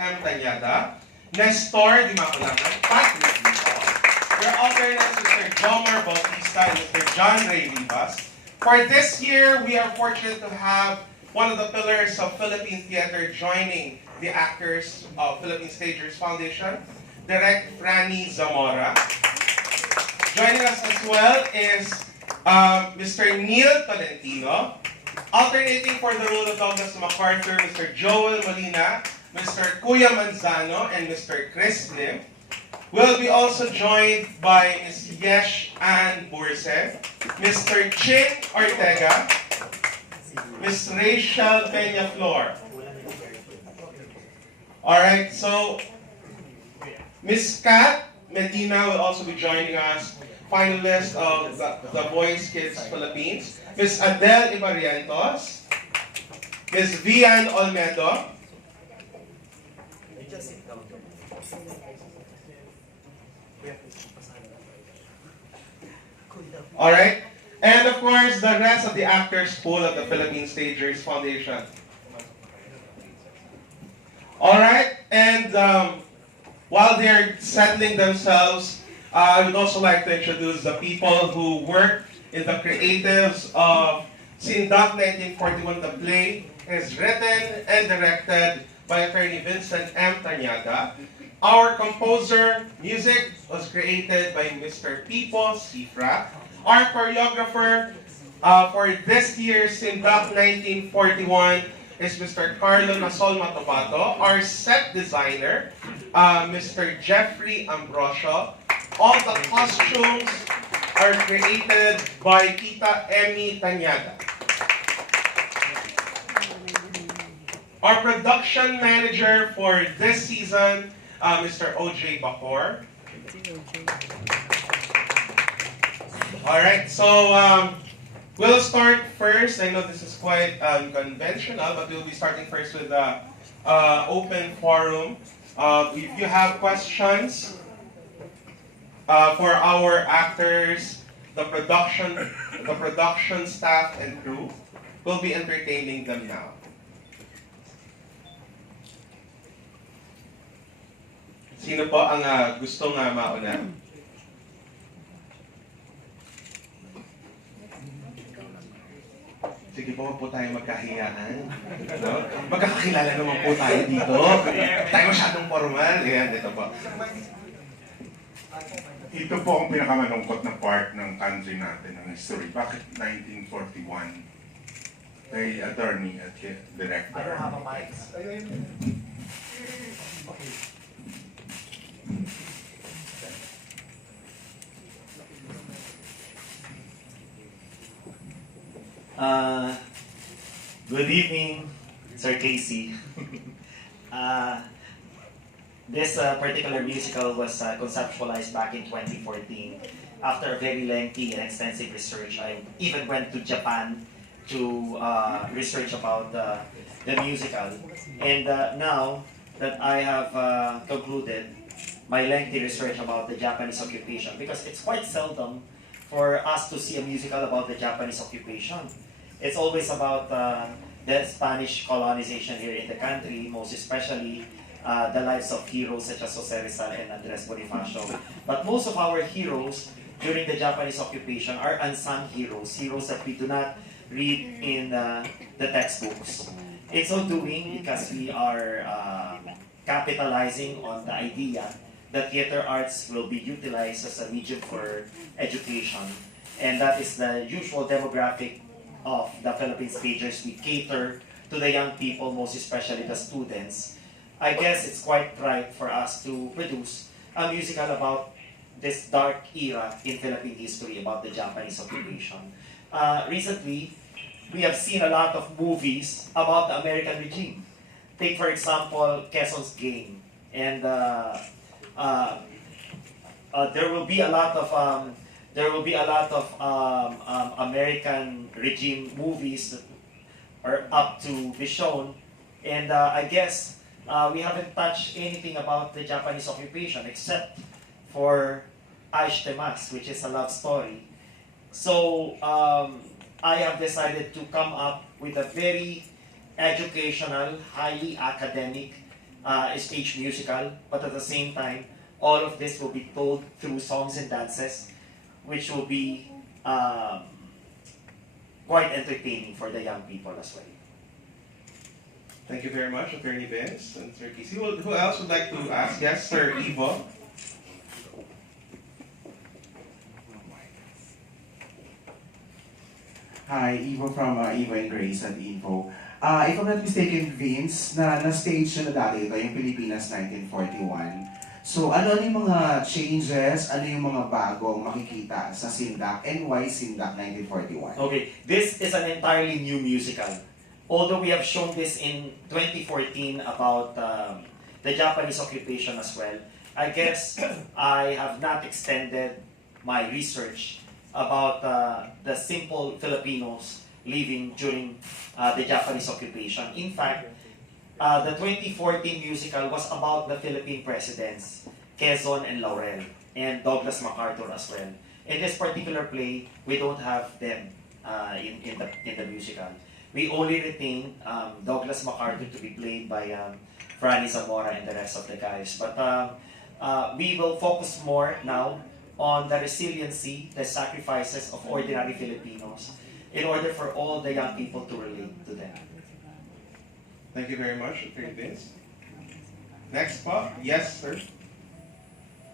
M. Tanada, Nestor Di Maculangan, Patrick Lito. Your alternates, Mr. Jomar Bautista and Mr. John Ray Rivas. For this year, we are fortunate to have one of the pillars of Philippine theater joining the actors of Philippine Stagers Foundation, Direct Franny Zamora. Joining us as well is Mr. Neil Tolentino. Alternating for the role of Douglas MacArthur, Mr. Joel Molina, Mr. Kuya Manzano, and Mr. Chris Lim. We'll be also joined by Ms. Yesh Ann Burse, Mr. Chin Ortega, Ms. Rachel Peñaflor. Alright, so Ms. Kat Medina will also be joining us, finalist of the Voice Kids Philippines. Ms. Adele Ibarrientos, Ms. Vian Olmedo, alright, and of course the rest of the actors pool of the Philippine Stagers Foundation. Alright, and while they're settling themselves, I would also like to introduce the people who work in the creatives of Sindak 1941. The play is written and directed by Atty Vince Tanada. Our composer, music was created by Mr. Pipo Cifra. Our choreographer for this year's Sindak 1941 is Mr. Carlo Nasol Matopato. Our set designer, Mr. Jeffrey Ambrosio. All the costumes are created by Tita Emmy Tanada. Our production manager for this season, Mr. O.J. Bacor. Alright, so we'll start first. I know this is quite unconventional, but we'll be starting first with the open forum. If you have questions for our actors, the production staff and crew, we'll be entertaining them now. Sino po ang gustong mauna? Sige po, wag po tayo magkahiyaan. No? Magkakakilala naman po tayo dito. Tayo masyadong formal. Ayan, ito po. Ito po ang pinakamalungkot na part ng country natin, ng history. Bakit 1941? Kay attorney at director. I don't have a mic. Okay. Good evening, Sir Casey. This particular musical was conceptualized back in 2014. After a very lengthy and extensive research, I even went to Japan to research about the musical. And now that I have concluded my lengthy research about the Japanese occupation, because it's quite seldom for us to see a musical about the Japanese occupation. It's always about the Spanish colonization here in the country, most especially the lives of heroes such as Jose Rizal and Andres Bonifacio. But most of our heroes during the Japanese occupation are unsung heroes, heroes that we do not read in the textbooks. In so doing, because we are capitalizing on the idea that theater arts will be utilized as a medium for education, and that is the usual demographic of the Philippine Stagers. We cater to the young people, most especially the students. I guess it's quite right for us to produce a musical about this dark era in Philippine history about the Japanese occupation. Recently, we have seen a lot of movies about the American regime. Take for example, Quezon's Game, and there will be a lot of American regime movies that are up to be shown, and I guess we haven't touched anything about the Japanese occupation except for Aish Temas, which is a love story. So I have decided to come up with a very educational, highly academic a stage musical, but at the same time, all of this will be told through songs and dances, which will be quite entertaining for the young people as well. Thank you very much, Attorney Vince and Sir Casey. Who else would like to ask? Yes, Sir Ivo. Hi, Ivo from Ivo and Grace at Info. If I'm not mistaken, Vince, na-stage na dati ito, yung Pilipinas 1941. So, ano yung mga changes, ano yung mga bagong makikita sa Sindak, and why Sindak 1941? Okay, this is an entirely new musical. Although we have shown this in 2014 about the Japanese occupation as well, I guess I have not extended my research about the simple Filipinos living during the Japanese occupation. In fact, the 2014 musical was about the Philippine presidents, Quezon and Laurel, and Douglas MacArthur as well. In this particular play, we don't have them in the musical. We only retain Douglas MacArthur to be played by Franny Zamora and the rest of the guys. But we will focus more now on the resiliency, the sacrifices of ordinary Filipinos in order for all the young people to relate to them. Thank you very much, Attorney Vince. Next po. Yes, sir.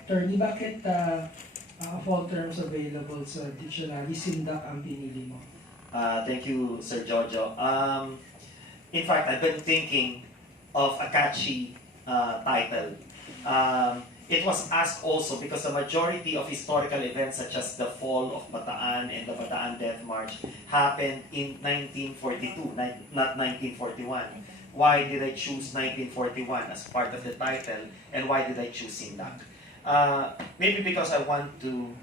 Attorney, bakit of all terms available sa dictionary, Sindak ang pinili mo? Thank you, Sir Jojo. In fact, I've been thinking of a catchy title. It was asked also because the majority of historical events such as the fall of Bataan and the Bataan Death March happened in 1942, not 1941. Why did I choose 1941 as part of the title, and why did I choose Sindak? Maybe because I want to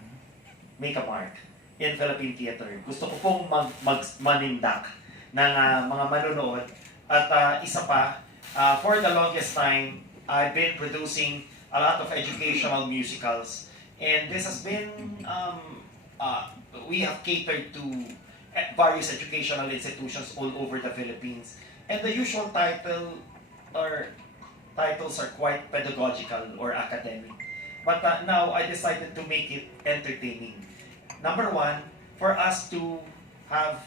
make a mark in Philippine theater. Gusto ko pong manindak ng mga manonood. At isa pa, for the longest time, I've been producing a lot of educational musicals, and this has been we have catered to various educational institutions all over the Philippines, and the usual titles are quite pedagogical or academic, but now I decided to make it entertaining. Number one, for us to have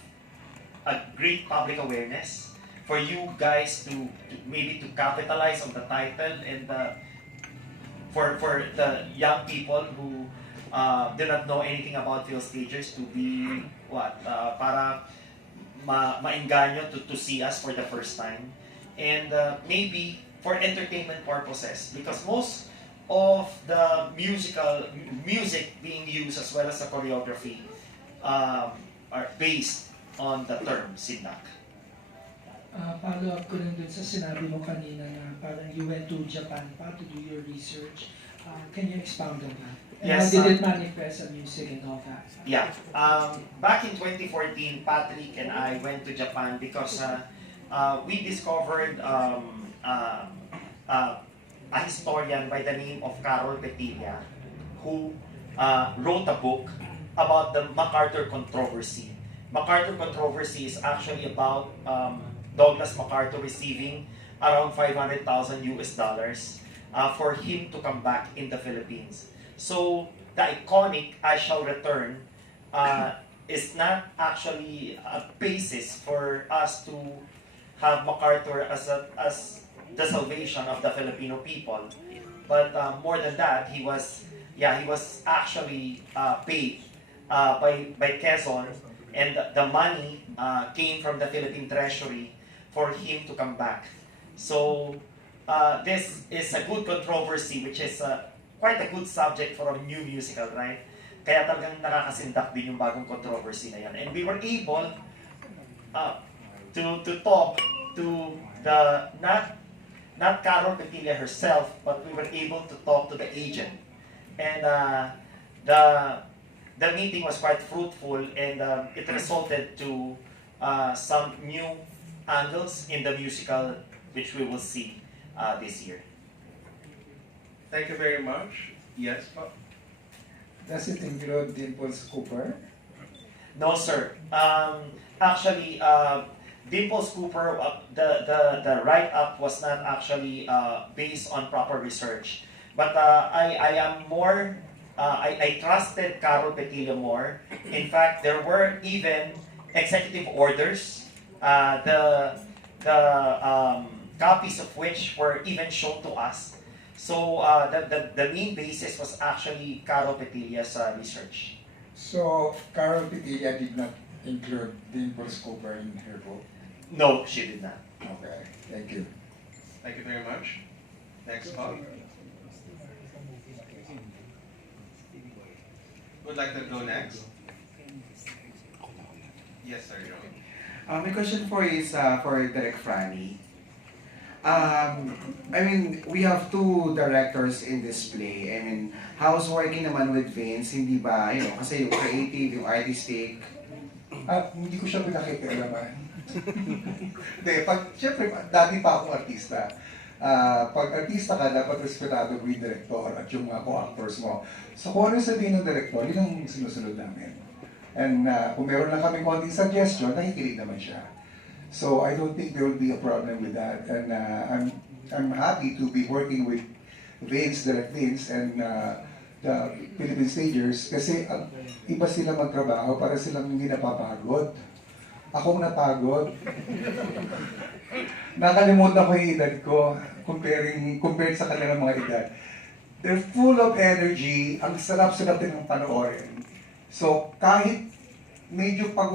a great public awareness, for you guys to maybe to capitalize on the title, and for the young people who do not know anything about field stagers to be para maengganyo to see us for the first time, and maybe for entertainment purposes, because most of the music being used as well as the choreography are based on the term Sindak. Follow up ko rin dun sa sinabi mo kanina na parang you went to Japan pa to do your research. Can you expound on that? And Yes, how did it manifest sa music and all that? Yeah. Back in 2014, Patrick and I went to Japan because we discovered a historian by the name of Carol Petilla who wrote a book about the MacArthur controversy. MacArthur controversy is actually about Douglas MacArthur receiving around $500,000 for him to come back in the Philippines. So the iconic "I Shall Return" is not actually a basis for us to have MacArthur as the salvation of the Filipino people, but more than that, he was actually paid by Quezon, and the money came from the Philippine Treasury for him to come back. So this is a good controversy, which is quite a good subject for a new musical, right? Kaya talagang nakakasindak din yung bagong controversy na yan. And we were able to talk to the not Carol Petilla herself, but we were able to talk to the agent. And the meeting was quite fruitful, and it resulted to some new angles in the musical, which we will see this year. Thank you very much. Yes po. Does it include Dimples Cooper? No, sir. Actually, Dimples Cooper, the write-up was not actually based on proper research. But I am more, I trusted Carol Petillo more. In fact, there were even executive orders, the copies of which were even shown to us. So the main basis was actually Carol Petillo's research. So, Carol Petilla did not include Dimples Cooper in her book? No, she did not. Okay, thank you. Thank you very much. Next call. Would like to go next? Yes, sir. My question for you is for Direk Franny. I mean, we have two directors in this play. I mean, how's working naman with Vince? Hindi ba, kasi yung creative, yung artistic. Hindi ko siya pinakikialaman. Hindi, siyempre, dati pa akong artista. Pag artista ka, dapat respetado mo yung director at yung mga co-actors mo. So kung ano yung sabihin ng director, yun ang sinusunod namin. And kung meron lang kami konting suggestion, nakikinig naman siya. So I don't think there will be a problem with that. And I'm happy to be working with Vince, Direct Vince, and the Philippine Stagers kasi iba sila magtrabaho para silang hindi napapagod. Akong napagod. Nakalimutan ko yung edad ko compared sa kanilang mga edad. They're full of energy. Ang sarap-sarap din ng panoorin. So kahit medyo pagod